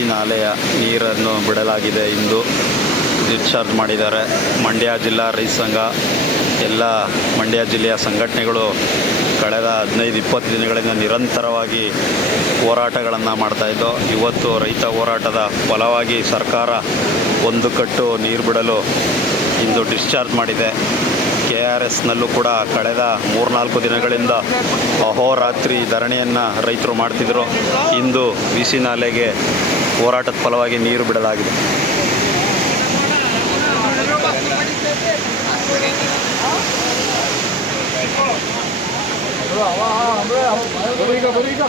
C ನಾಲೆಯ ನೀರನ್ನು ಬಿಡಲಾಗಿದೆ. ಇಂದು discharge ಮಾಡಿದ್ದಾರೆ. ಮಂಡ್ಯ ಜಿಲ್ಲಾ ರೈತ ಸಂಘ, ಎಲ್ಲ ಮಂಡ್ಯ ಜಿಲ್ಲೆಯ ಸಂಘಟನೆಗಳು ಕಳೆದ 15-20 ದಿನಗಳಿಂದ ನಿರಂತರವಾಗಿ ಹೋರಾಟಗಳನ್ನು ಮಾಡ್ತಾಯಿದ್ದೋ. ಇವತ್ತು ರೈತ ಹೋರಾಟದ ಫಲವಾಗಿ ಸರ್ಕಾರ ಒಂದು ಕಟ್ಟು ನೀರು ಬಿಡಲು ಇಂದು ಡಿಸ್ಚಾರ್ಜ್ ಮಾಡಿದೆ. KRSನಲ್ಲೂ ಕೂಡ ಕಳೆದ 3-4 ದಿನಗಳಿಂದ ಅಹೋರಾತ್ರಿ ಧರಣಿಯನ್ನು ರೈತರು ಮಾಡ್ತಿದ್ದರು. ಇಂದು BC ನಾಲೆಗೆ ಹೋರಾಟದ ಫಲವಾಗಿ ನೀರು ಬಿಡಲಾಗಿದೆ. ಬರೀಗ